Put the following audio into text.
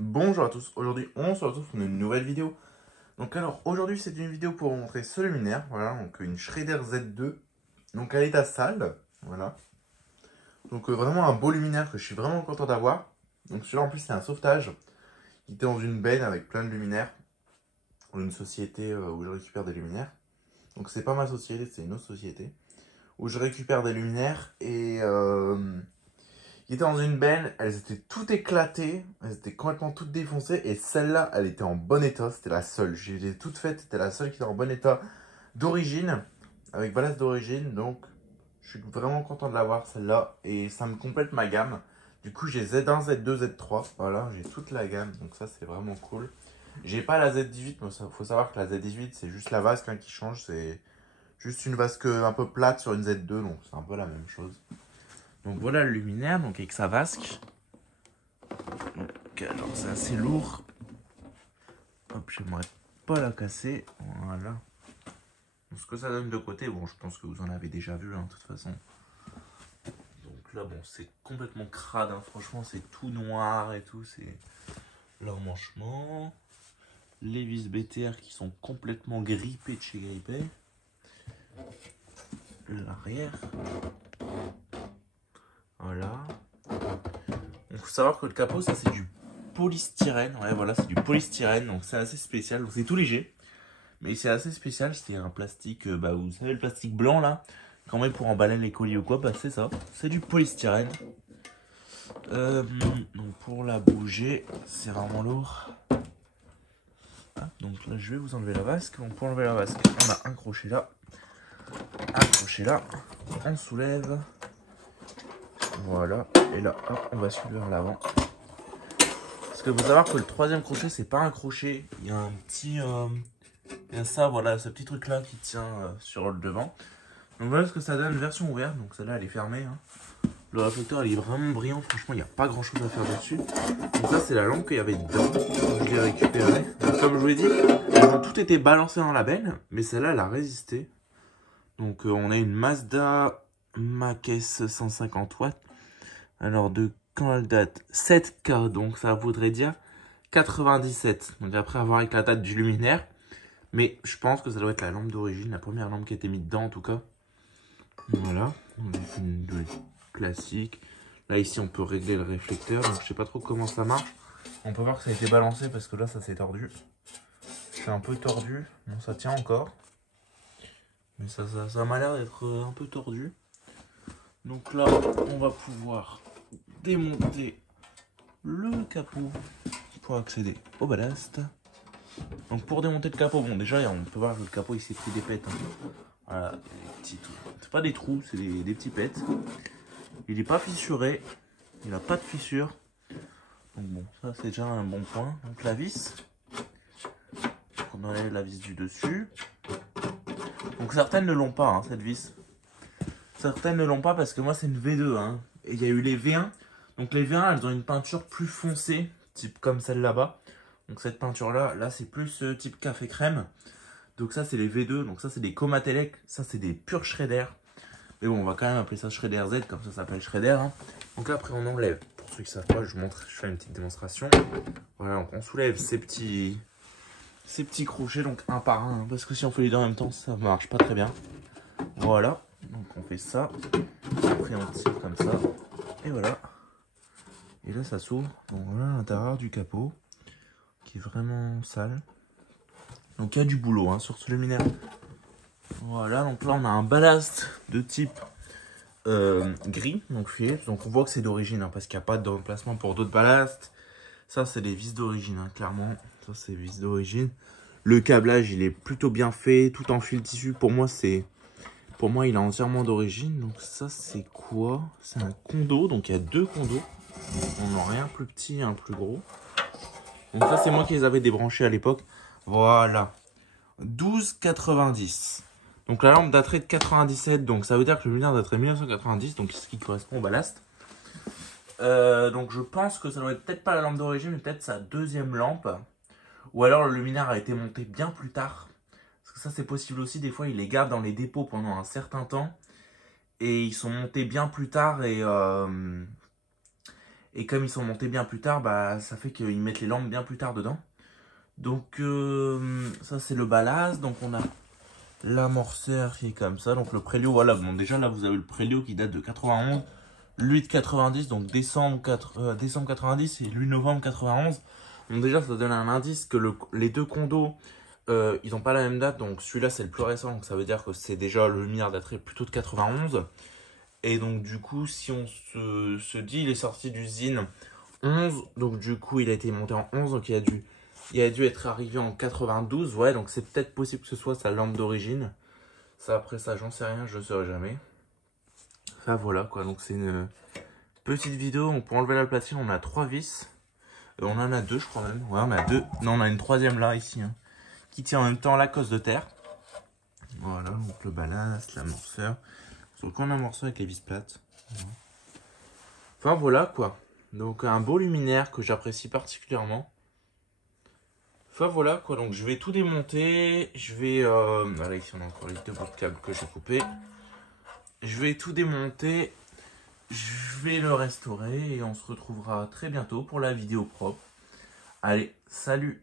Bonjour à tous, aujourd'hui on se retrouve pour une nouvelle vidéo. Donc alors aujourd'hui c'est une vidéo pour vous montrer ce luminaire, voilà, donc une Schrader Z2, donc à l'état sale, voilà. Donc vraiment un beau luminaire que je suis vraiment content d'avoir. Donc celui-là en plus c'est un sauvetage, il était dans une benne avec plein de luminaires, dans une société où je récupère des luminaires. Donc c'est pas ma société, c'est une autre société, où je récupère des luminaires et qui étaient dans une benne, elles étaient toutes éclatées, elles étaient complètement toutes défoncées, et celle-là, elle était en bon état, c'était la seule. J'ai les toutes faites, c'était la seule qui était en bon état d'origine, avec ballast d'origine, donc je suis vraiment content de l'avoir celle-là, et ça me complète ma gamme. Du coup, j'ai Z1, Z2, Z3, voilà, j'ai toute la gamme, donc ça c'est vraiment cool. J'ai pas la Z18, mais il faut savoir que la Z18, c'est juste la vasque hein, qui change, c'est juste une vasque un peu plate sur une Z2, donc c'est un peu la même chose. Donc voilà le luminaire, donc avec sa vasque. Donc alors c'est assez lourd. Hop, j'aimerais pas la casser. Voilà. Donc, ce que ça donne de côté, bon je pense que vous en avez déjà vu hein, de toute façon. Donc là bon c'est complètement crade, hein. Franchement c'est tout noir et tout. C'est l'emmanchement. Les vis BTR qui sont complètement grippées de chez Grippé. L'arrière. Voilà. Il faut savoir que le capot, ça c'est du polystyrène. Ouais, voilà, c'est du polystyrène, donc c'est assez spécial. C'est tout léger, mais c'est assez spécial. C'était un plastique, bah vous savez, le plastique blanc là, quand même pour emballer les colis ou quoi, bah c'est ça. C'est du polystyrène. Donc pour la bouger, c'est vraiment lourd. Ah, donc là, je vais vous enlever la vasque. Donc pour enlever la vasque, on a un crochet là, on soulève. Voilà, et là, hop, on va suivre vers l'avant. Parce que faut savoir que le troisième crochet, c'est pas un crochet. Il y a un petit. Il y a ça, voilà, ce petit truc là qui tient sur le devant. Donc voilà ce que ça donne, version ouverte. Donc celle-là, elle est fermée. Hein. Le réflecteur, il est vraiment brillant. Franchement, il n'y a pas grand chose à faire dessus. Donc ça, c'est la lampe qu'il y avait dedans. Donc, je l'ai récupérée. Donc, comme je vous l'ai dit, elles ont toutes été balancées dans la benne. Mais celle-là, elle a résisté. Donc on a une Mazda Mach-S 150 watts. Alors de quand elle date 7K, donc ça voudrait dire 97. Donc après avoir avec la date du luminaire. Mais je pense que ça doit être la lampe d'origine, la première lampe qui a été mise dedans en tout cas. Voilà, on a une classique. Là ici on peut régler le réflecteur, donc je sais pas trop comment ça marche. On peut voir que ça a été balancé parce que là ça s'est tordu. C'est un peu tordu, bon ça tient encore. Mais ça m'a l'air d'être un peu tordu. Donc là on va pouvoir démonter le capot pour accéder au ballast. Donc pour démonter le capot, bon déjà on peut voir que le capot il s'est pris des pètes. Hein. Voilà, des petits trous. C'est pas des trous, c'est des petits pètes. Il n'est pas fissuré, il n'a pas de fissure. Donc bon, ça c'est déjà un bon point. Donc la vis, on enlève la vis du dessus. Donc certaines ne l'ont pas hein, cette vis. Certaines ne l'ont pas parce que moi c'est une V2. Hein. Et il y a eu les V1. Donc les V1 elles ont une peinture plus foncée, type comme celle là-bas. Donc cette peinture là c'est plus type café crème. Donc ça c'est les V2, donc ça c'est des Comatelec, ça c'est des purs Schrader. Mais bon on va quand même appeler ça Schrader Z, comme ça s'appelle Schrader. Hein. Donc là après on enlève, pour ceux qui ne savent pas, je vous montre, je fais une petite démonstration. Voilà, donc on soulève ces petits crochets, donc un par un, hein, parce que si on fait les deux en même temps ça marche pas très bien. Voilà, donc on fait ça, après on tire comme ça, et voilà. Et là ça s'ouvre, donc voilà l'intérieur du capot, qui est vraiment sale. Donc il y a du boulot hein, sur ce luminaire. Voilà, donc là on a un ballast de type gris, donc fuyé. Donc on voit que c'est d'origine, hein, parce qu'il n'y a pas de remplacement pour d'autres ballasts. Ça c'est des vis d'origine, hein, clairement. Ça c'est vis d'origine. Le câblage il est plutôt bien fait, tout en fil tissu. Pour moi il est entièrement d'origine. Donc ça c'est quoi? C'est un condo, donc il y a deux condos. On en a un plus petit et un plus gros. Donc ça c'est moi qui les avais débranchés à l'époque. Voilà. 12,90. Donc la lampe daterait de 97. Donc ça veut dire que le luminaire daterait de 1990. Donc ce qui correspond au ballast. Donc je pense que ça doit être peut-être pas la lampe d'origine, mais peut-être sa deuxième lampe. Ou alors le luminaire a été monté bien plus tard. Parce que ça c'est possible aussi. Des fois ils les gardent dans les dépôts pendant un certain temps. Et ils sont montés bien plus tard. Et comme ils sont montés bien plus tard, bah ça fait qu'ils mettent les lampes bien plus tard dedans. Donc ça c'est le ballast. Donc on a l'amorceur qui est comme ça. Donc le Prélio, voilà. Bon déjà là vous avez le Prélio qui date de 91. Lui de 90, donc décembre 90 et lui novembre 91. Donc déjà ça donne un indice que les deux condos, ils n'ont pas la même date. Donc celui-là c'est le plus récent. Donc ça veut dire que c'est déjà le lumière daterait plutôt de 91. Et donc du coup si on se dit il est sorti d'usine 11. Donc du coup il a été monté en 11. Donc il a dû être arrivé en 92. Ouais, donc c'est peut-être possible que ce soit sa lampe d'origine. Ça après ça j'en sais rien, je ne saurais jamais. Ça voilà quoi, donc c'est une petite vidéo. Pour enlever la platine on a 3 vis. On en a 2 je crois même. Ouais on a 2. Non on a une troisième là ici. Hein, qui tient en même temps la cosse de terre. Voilà, donc le ballast, l'amorceur. Donc on a un amorceur avec les vis plates. Enfin voilà quoi. Donc un beau luminaire que j'apprécie particulièrement. Enfin voilà quoi, donc je vais tout démonter. Je vais... Voilà ici on a encore les 2 bouts de câble que j'ai coupés. Je vais tout démonter. Je vais le restaurer et on se retrouvera très bientôt pour la vidéo propre. Allez, salut!